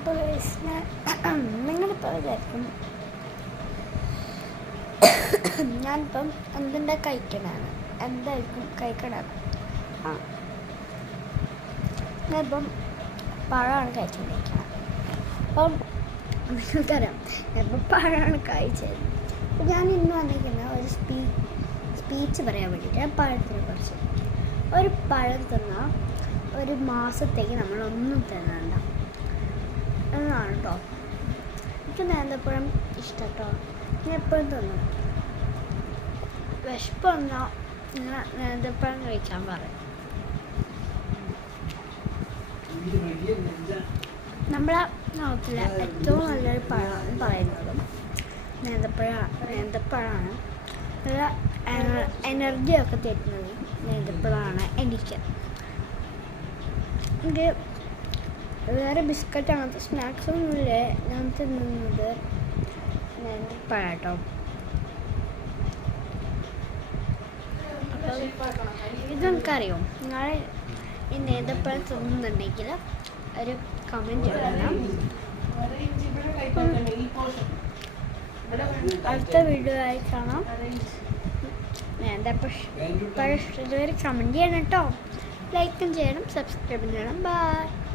അപ്പോൾ നിങ്ങളിപ്പോൾ വിചാരിക്കും ഞാനിപ്പം എന്തിൻ്റെ കഴിക്കണതാണ്, എന്തായിരിക്കും കഴിക്കണത്? ഞാനിപ്പം പഴമാണ് കഴിച്ചുകൊണ്ടിരിക്കുന്നത്. അപ്പം നിങ്ങൾക്കറിയാം ഞാനിപ്പോൾ പഴമാണ് കഴിച്ചത്. അപ്പം ഞാൻ ഇന്ന് വന്നിരിക്കുന്ന ഒരു സ്പീച്ച് പറയാൻ വേണ്ടിയിട്ട് പഴത്തിനെ കുറിച്ച്. ഒരു പഴം തിന്നാൽ ഒരു മാസത്തേക്ക് നമ്മളൊന്നും തിന്നണ്ട എന്നാണ് കേട്ടോ. എനിക്ക് നേന്ത്രപ്പഴം ഇഷ്ടം കേട്ടോ, ഞാൻ എപ്പോഴും തിന്നും. വിശപ്പ് വന്നാൽ നിങ്ങൾ നേന്ത്രപ്പഴം കഴിക്കാൻ പറയും. നമ്മളെ നാട്ടിലെ ഏറ്റവും നല്ലൊരു പഴം പറയുന്നതും നേന്ത്രപ്പഴമാണ്. നല്ല എനർജിയൊക്കെ തരുന്നത് നേന്ത്രപ്പഴമാണ്. എനിക്ക് വേറെ ബിസ്ക്കറ്റ് അങ്ങനത്തെ സ്നാക്സൊന്നുമില്ലേ, ഞാൻ തിന്നുന്നത് നേന്ത്രപ്പഴം കേട്ടോ. ഇത് നമുക്കറിയോ, നിങ്ങൾ ഈ നേന്ത്രപ്പഴം തിന്നുന്നുണ്ടെങ്കിൽ ഒരു കമൻറ്റ് ചെയ്യണം. അടുത്ത വീഡിയോ ആയി കാണാം. നേന്ത്രപ്പഴം ഇതുവരെ കമൻറ്റ് ചെയ്യണം കേട്ടോ, ലൈക്കും ചെയ്യണം, സബ്സ്ക്രൈബും ചെയ്യണം. ബൈ.